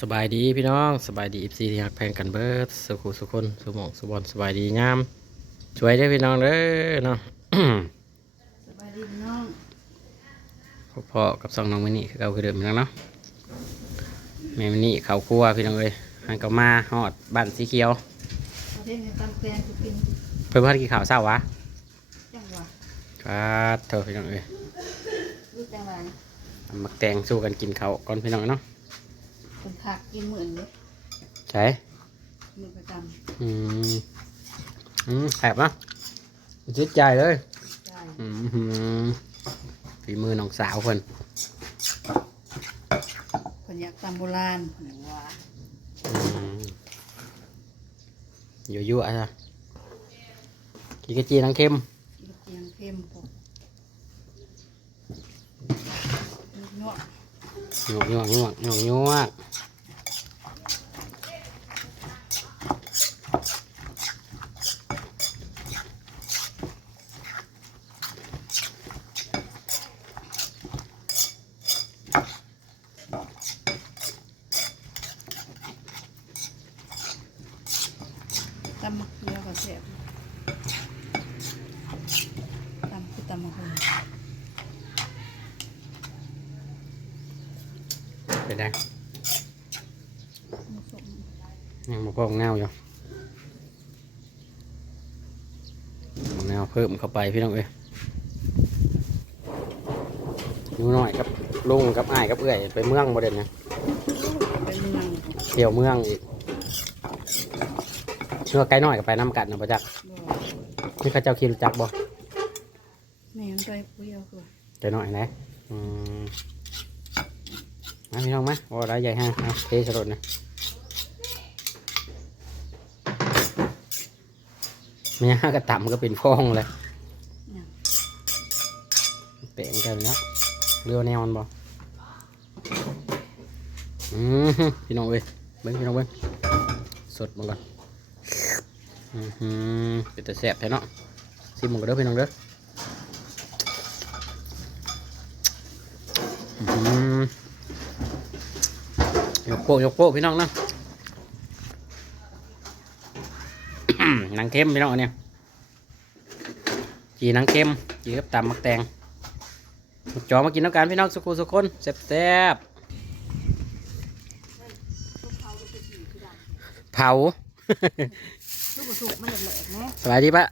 สบายดีพี่น้องสบายดีอีซีที่ฮักแพงกันเบิร์ดสุขุสุคนสุหมองสุบอลสบายดีงามช่วยได้อพี่น้องเด้อเนาะสบายดีพี่น้องพอพอกับสองน้องมินี่คือเก่าคือเดิมพี่น้องเนาะแม่มินี่เขาครัวพี่น้องเลยหันก็มาฮอดบ้านสีเขียวประเทศนี้ตำแตงคือกินเพิ่นพัดกี่ข่าวเศร้าวะจังหวะครับเถอะพี่น้องเอ้ยรู้จังหวะเอามักแตงสู้กันกินเขาวก่อนพี่น้องเนาะ เป็นผักกินเหมือนเลยใช่มือประจอืมอืมแสบนะจิตใจเลยำใช่อืมฝีมือน้องสาวเพิ่นคนอยากตำโบราณหรือว่ายั่วยั่วๆอะกินกระจีนังเค็มลูกเจียงเข้มปกลูกเนาะ หยวกหยวกหยวกหยวกหยวกตำมะเขือก็แซ่บตำคือตำมะฮุน เป็นไงมะสมยังมาพองเงาอยู่เอาเงาเพิ่มเข้าไปพี่น้องเอ้ยหนูน้อยกับลุงกับอ้ายกับเอื้อยไปเมืองบ่เด่นนะเป็นเมืองเที่ยวเมืองอีกเชื่อไกลน้อยกับไปน้ำกัดนะประจักษ์บ่นี่เข้าเจ้าคิดรู้จักบ่แม่นไปปุ้ยเอาคือไกลน้อยนะอืม มาพี่น้องมาว่าได้ใหญ่ฮะเอาเทสรดนะไม่ยากกระต่ำก็เป็นฟองเลยเนี่ยเปะกันแล้วเรือแนวมันบ่อืมพี่น้องเอ้ยเบิ้งพี่น้องเบิ้งสดมันก่อนอือเป็นแต่แสบแท้เนาะซิมมันก็เด้อพี่น้องเด้ออื้อหือ ยกโป๊ะยกโป๊ะพี่น้องนะหนังเค็มพี่น้องอันเนี้ยจีหนังเค็มจีกับตำมักแตงจอมากินน้ำกันพี่น้องสุขุสุขคนแซ่บๆเผาทุกสุกมันแหลกๆนะสบายดีปะ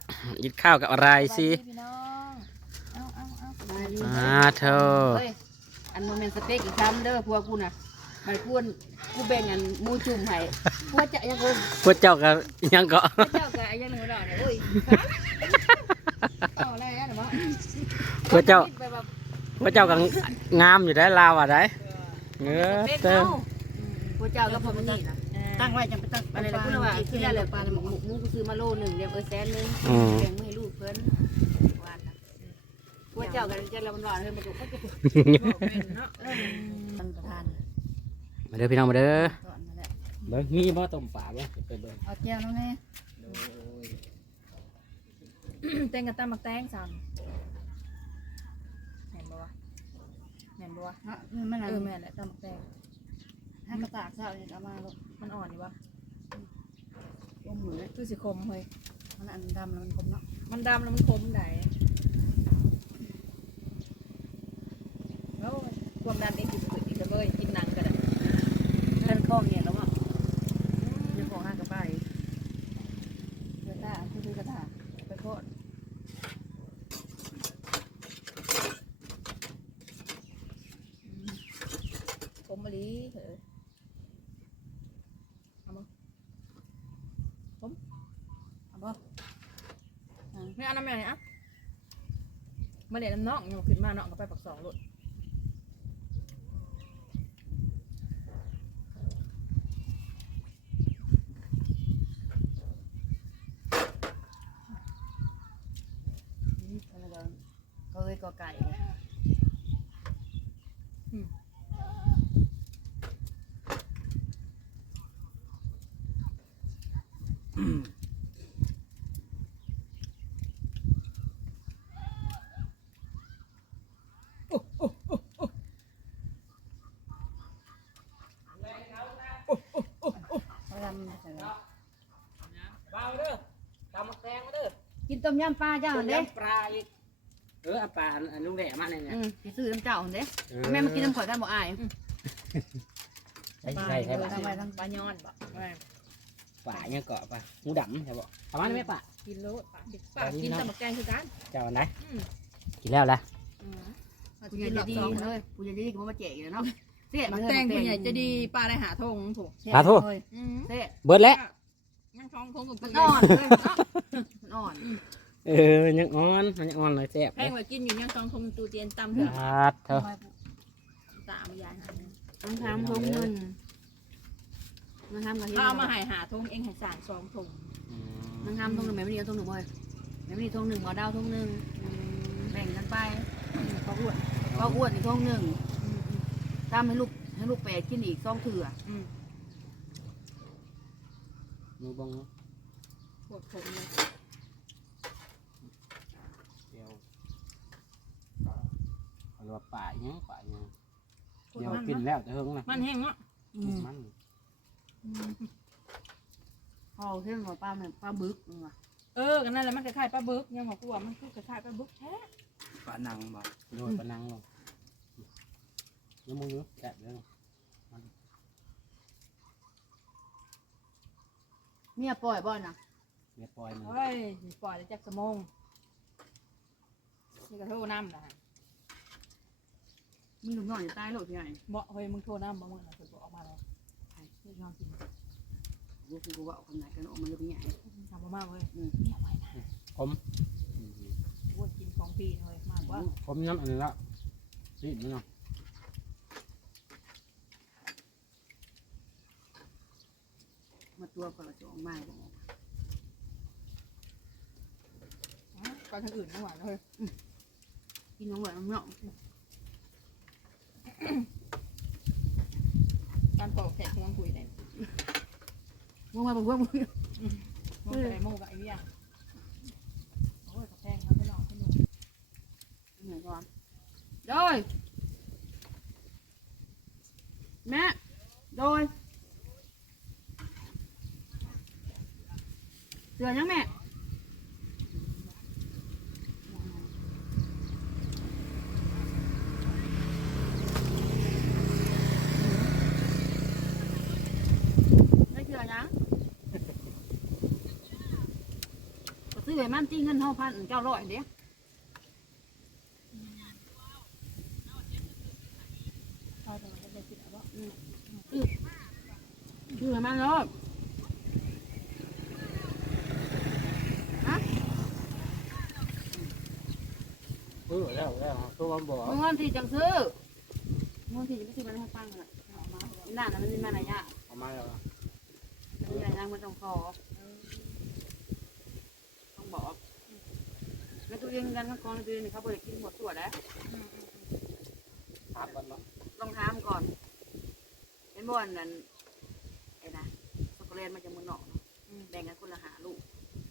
กินข้าวกับอะไรสิพี่น้องเอาเอาเอาสบายดีอ่าเธอเฮ้ยอันโมเมนต์สเต็กอีกคำเด้อพวกกูน่ะ มันพูดกูแบ่งอันหมูจุ่มให้พวกจะยังกูพวกเจ้ากับยังก็พวกเจ้าก็ยังหนูดอกเนี่ยโอ้ยเอาอะไรนะเนาะพวกเจ้าไปแบบพวกเจ้ากับงามอยู่ได้ลาวอะได้เงื้อเป็ดเต้อเอาพวกเจ้าก็พอมันนี่นะตั้งไว้จังไปตั้งอะไรนะพูดว่าคืออะไรปลาหมกหมูกูซื้อมาโลหนึ่งเดี๋ยวเออแสนหนึงอืมแบ่งมือให้ลูกเพิ่นวันนะพวกเจ้ากันจะละมันร้อนเฮ้ยมาดูก็จะเนาะท่านประธาน มาเด้อพี่น้องมาเด้อก่อนมาแล้วเบิ้งมีบ่ต้มปลาบ่ไปเบิ้งเอาแก้วน้องแน่แตงกับตามักแตงสั่นเห็นบ่วะเห็นบ่วะฮะนี่มันเออะไรอแม่นแหละตามักแตงให้มาตากเช้าเนี่ยเอามาลูกมันอ่อนอยู่วะต้มหมูคือสิคมเฮ้ยมันอันดำแล้วมันคมเนาะมันดำแล้วมันคมไหนแล้วความดันเองอยู่สุดอีกเลยกินหนังกัน อันน้ำแม่เนี่ยอะมาเล่นน้ำนอกยังขึ้นมาน่องก็ไปปักสองโลดก็เลยก็ไก่ ต้มยำปลาเจ้าหั่นเด้ปลาอีกเออเอาปลาอันอันลุงแหล่มาเนี่ยเนี่ยอืมสิซื้อน้ำเจ้าหั่นเด้เออแม่มากินน้ำข่อยกันบ่อายใช่ใช่ใช่ปะทำไมทั้งปลาย้อนบ่ปลาเนี่ยเกาะปลาหมูดำใช่ปะประมาณนี้ไหมปลากินโลดปลาปลากินตะบักแกงคือกันเจ้าอันไหนอืมกินแล้วล่ะมาผู้กิใหญ่นใจรอบดีสองเลยผู้ใหญ่ใจดีก็บ่มาแจกอีกแล้วเนาะเสียมาแต่งผู้ใหญ่จะดีปลาได้หาทงถูกปลาทูอืมเสียเบิดแล้วยังท้องทงกับมันตัวอ่อนเลยเนาะมัน อ่อนเออยังอ่อนมันยังอ่อนเลยแซ่บแพงกว่ากินอยู่ยังท้องทงตูเตียนตำคเถอะรับเถอะตามยายหามันทำทงเงินมันทำกับที่ถ้าเอามาให้หาทงเองให้สารสองทงอืมันทำทงหนึ่งแม่ไม่ดีเอาทงหนึ่งเลยแม่ไม่ดีทงหนึ่งบ่ดาวทงหนึ่งแบ่งกันไปเขาอ้วนก็อ้วนอีกทงหนึ่งตามให้ลูกให้ลูกแปดกินอีกสองเถื่ออืมมือบังปวดผมเลย เดียว เอาว่าป่าเนี้ยป่าเนี้ยเดี๋ยวกินแล้วจะเฮิงนะมันแห้งเนาะมันพอเส้นหัวปลาแบบปลาบึกนี่ว่ะเออกันนั่นแหละมันคล้ายๆปลาบึกยังบอกกูว่ามันคือคล้ายๆปลาบึกแท้ปลานังบ่โดนปลานังลงยังมึงอยู่แซ่บเลยเมียปล่อยบ่อยนะเรียบร้อยมัน เฮ้ยปล่อยแล้วจักสมองนี่ก็โทษน้ำนะ มีลูกน้อยอยู่ใต้โลกใหญ่บอกเฮ้ยมึงโทษน้ำบ่มึงนะคือบอกออกมาแล้วไอ้ที่นอนกินลูกกูว่าเอาคนไหนกันออกมาลูกใหญ่ทำมามากเว้ยอืมเนี่ยไว้นะผมอ้วนกินของปีนเว้ยมากกว่าผมย้ำอันนี้ละนี่นี่เนาะมาตัวก่อนเราจะออกมาบอกก็ทางอื่นไม่หวานเลยกินน้องเหลือน้องเนาะ การปอกแขกกำลังคุยได้ มึงมาบอกว่ามึง มึงไปโม่กับไอ้เบี้ยโอ้ยกระแพงเขาไปลองให้หนู เหนื่อยก่อนโดยแม่โดยเสือยังแม่ได้เสือยัง ไว้มันตีเงินเท่าพันเก้าร้อยเด้เขาจะมาได้กินอะไรบ้างชื่อมันเนาะฮะเออแล้วแล้วตัวมันบอกมึงวันที่จังซื้อมึงวันที่จะไปซื้อมันให้ฟังกันละหน้าน่ะมันมีมารยาทเอามาแล้วมีมารยาทมันต้องขอ บอกแล้วตัวเองกันก็กองตัวเองนี่เขาบริกินหมดตัวแล้วถามกันเนาะต้องถามก่อนเห็นบ่อนนั้นไอ้นะช็อกโกแลตมันจะมันเนาะแบ่งกันคนละหาลูก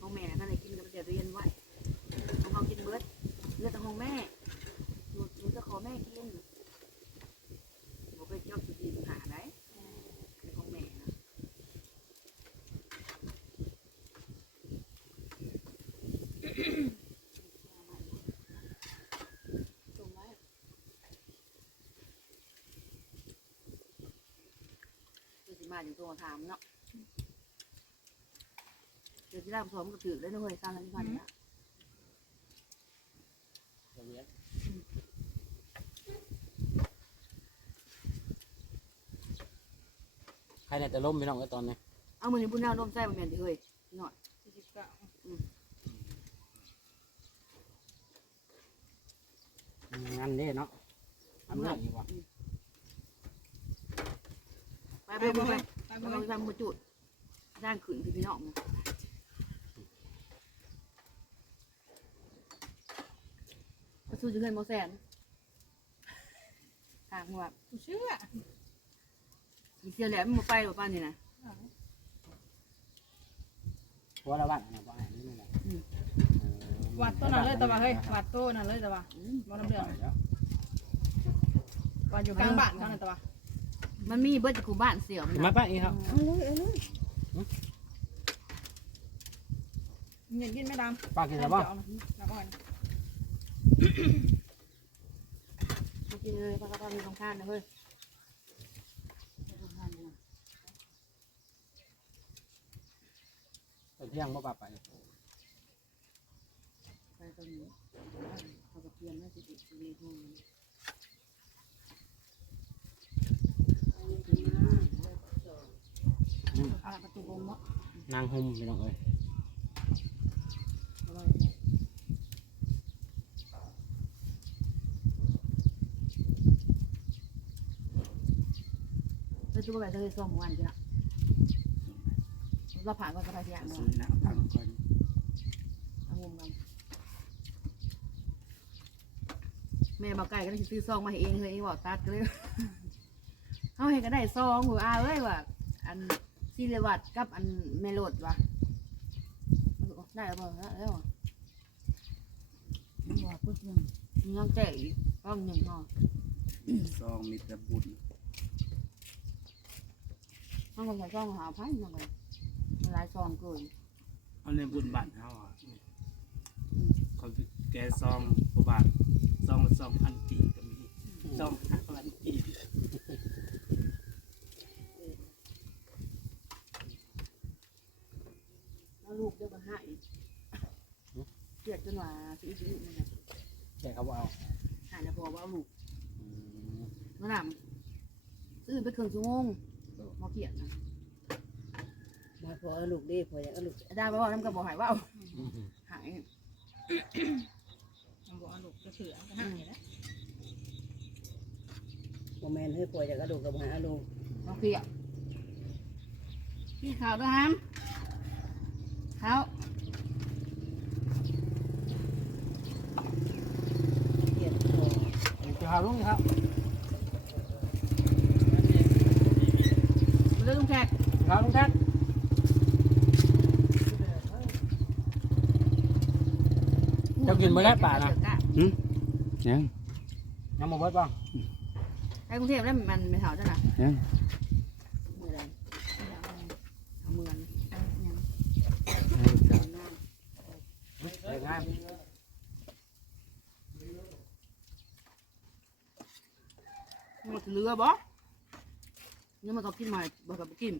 ห้องแม่ท่านไหนกินก็เดี๋ยวเรียนไว้ของเขากินเบิร์ดเลือดแต่ห้องแม่หนูหนูจะขอแม่กินบอกไปเจ้าสุดีหาได้ในห้องแม่นะ ถูกไห มคือสิมาอยู่ตัวถามเนาะเดี๋ยวที่ได้ผสมกับถือได้ด้วยสร้างอะไรที่พันเนี่ยใครน่าจะล้มพี่น้องก็ตอนนี้เอามือในบุญนาร่มใส่บะเมียนที่เฮ้ยหน่อย สี่สิบเก้า งานนี่เนาะทำเรื่องนี้วะไปไปไปไปไปไปบ่ลองทำมือจุดด้านขืนพี่พี่น้องก็สู้จะเงินโมแสนทางว่ากูเชื่ออีเสียแหลมมาไปหรือป้านี่นะเพราะว่าเราบ้านนะบ้านนี่นี่แหละ วัดต้นนั้นเลยแต่ว่าเฮ้ยวัดต้นนั้นเลยแต่ว่าอืมบ่น้ำเดือดวัดอยู่กลางบ้านเขาเนี่ยแต่ว่ามันมีเบิร์ดกูบ้านเสี่ยวมันมานะป้าอีครับเอาเลยเอาเลยอยากกินไหม่ดำป้ากินแล้วป่ะน้ำอ่อนมากินเลยปลากระเพรามีของข้านนะเฮ้ยตอนเที่ยงบ่ป้าไปไป ตรงนี้เขาก็เตรียมไว้สิบสิบห้องอะไรประตูโบมะนางหุ่มพี่น้องเอ้ยแล้วตัวแบบเลยส่งวันจ้ะเราผ่านก็จะไปที่อย่างซื้เนาะอน้ำพังก่อนเอางมกัน แม่บอกไก่ก็ได้ซื้อซองมาให้เองเลยเองบอกตัดก็เลย เขาให้ก็ได้ซองหัวอาเอ้ยว่าอันซีเรวัตกับอันเมโลดว่ะได้แล้วบ่แล้วแล้วว่าปุ๊บนึงยังแจกอีกก้องหนึ่งเนาะซองมีแต่บุญมันก็ใส่ซองหาพันยังไงหลายซองเกินเอาในบุญบ้านเฮาอะเขาคือ แกซองประบาทซองละสองพันกีก็มีซองห้าพันกีแล้วลูกเดี๋ยวมันหายเกลียดจนว่าสีสีมันน่ะแกเขาบ่เอาหายแล้วพอว่าเอาลูกนั่นน่ะซื้อไปครึ่งชั่วโมงมาเกลียดนะมาพอเอาลูกดิพออยากเอาลูกได้ไปว่าน้ำกระบอกหายว่าเอาหายำบอกลูกจะเถื่อนก็ห้ามอยู่แล้วโมแมนให้พออยากเอาลูกกับหาเอาลูกมาเกลียดพี่ข่าวด้วยฮัมข่าวเกลียดพอจะหาลุงครับมาเรื่องลุงแขกหาลุงแท้เจ้ากินมื้อแรกป่านะ ยังยังบ่เบิดป่ะไอ้กรุงเทพแล้วมันไม่เท่าจ้ะนะยังมือใดเอามือนี่เอายังเฮ้ยง่ายมันเหลือบ่นี่มันก็กินมาบ่กับกิน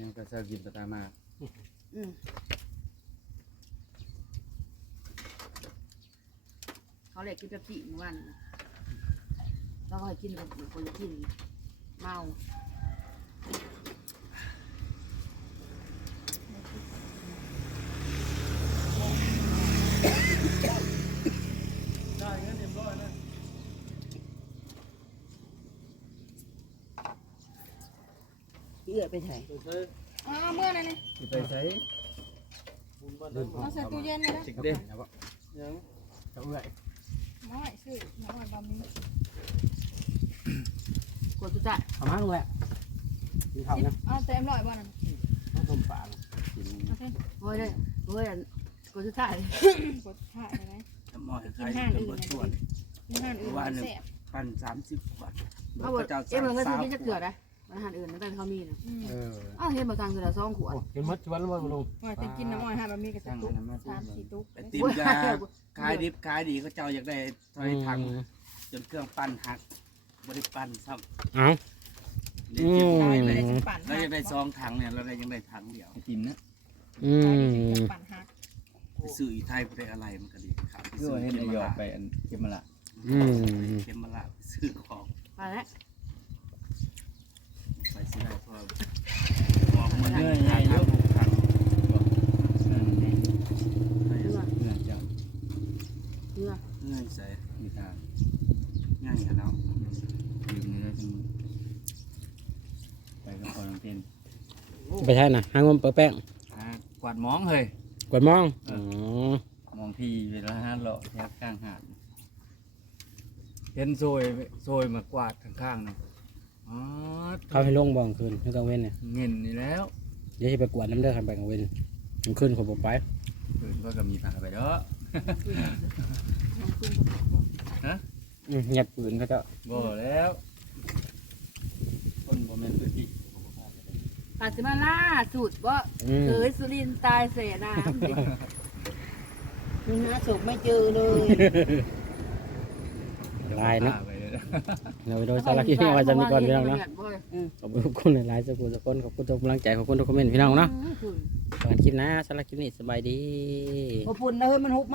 ยังก็เซอร์กินตามมาอืม เขาเลยกินเป๊ปซี่เมื่อวานน่ะแล้วก็ให้กินกับคนกินเมาเอื้อไปไถอ๋อเมื่อนั้นนี่สิไปใช้เอาใส่ตู้เย็นเลยนะจิกเด้ยังบ่ยังจะเอื้อย น้อยซื้อน้ำอ่อนดำนี้กดจุจ่ายเอามาลุงแหละกินข้าวนะเอาเต็มร้อยบ้านั่นน้ำส้มปลานะกินเอาเต็มเฮ้ยเลยเฮ้ยอันกดจุจ่ายกดถ่ายเลยหม้อไข่เป็นบทส่วนกินห้านอื่นแซ่บ พันสามสิบบาทเขาบอกเอ๊ะมันก็ซื้อกินจะเกลือได้ อาหารอื่นนั่นแต่เขามีนะอืมเอออ้าวเห็นบางครั้งคือเราซองขวดโอ้กินหมดชวนแล้วบ่ลุงว่าแต่กินน้ำอ่อนห้าบะหมี่กับตุ๊กสามสี่ตุ๊กไปติมยาขายดิบขายดีก็เจ้าอยากได้ถอยทางจนเครื่องปั้นหักบริปั้นซ้ำเอ้าเดี๋ยวเจ็บได้ตายเลเลยยปั่นแล้วยังได้ซองถังเนี่ยเราได้ยังได้ถังเดียวไอติมนะอืมปั่นหักไปซื้ออีไทยไปได้อะไรมันก็ดีครับไปคือซื้อว่าให้เข็นามยมาอละไปอันเก็บมาละอืมเข็มมาละไปซื้อของมาแล้ว ไปซื้อได้เพราะ บอกมันให้ทางลูกทางนั่นเองเนื้อเนื่องจากเนื้อเงื่อนใส่มีทางง่ายกันแล้วยืมเนื้อจึงไปกับพอน้องเต้นไปใช่น่ะหางมเปิดแป้งกวาดมองเฮ้ยกวาดมองอ๋อมองที่เวลาห้าเลาะแทบข้างหาดเห็นโซยโซยมากวาดข้างๆนะ อ๋อเขาให้ลงบ่องคืนให้กลางเว้นเนี่ยเงินนี่แล้วเดี๋ยวจะไปกวาดน้ำเด้อคันไปกลางเว้นมันขึ้นคนบ่ไปเกินก็ก็มีพาไปเด้ออืมหยัดปืนเขาเจะบ่แล้วคนบ่แม่นพื้นที่บ่พาไปเลยปาสิมาล่าสุดว่าอืมเอ้ยสุรินทร์ตายเสียน้ำดิมันหาศพไม่เจอเลย ลายเนาะไปเลยนะ เราไปโดยสารคลิปนี้เอาไว้จำนี้ก่อนพี่น้องเนาะเว้ยขอบคุณหลายๆสักคนสักคนขอบคุณทุกกำลังใจขอบคุณทุกคอมเมนต์พี่น้องเนาะอืมเจอกันคลิปหนะสำหรับคลิปนี้สบายดีพอปุ่นนะเฮ้ยมันหุบมา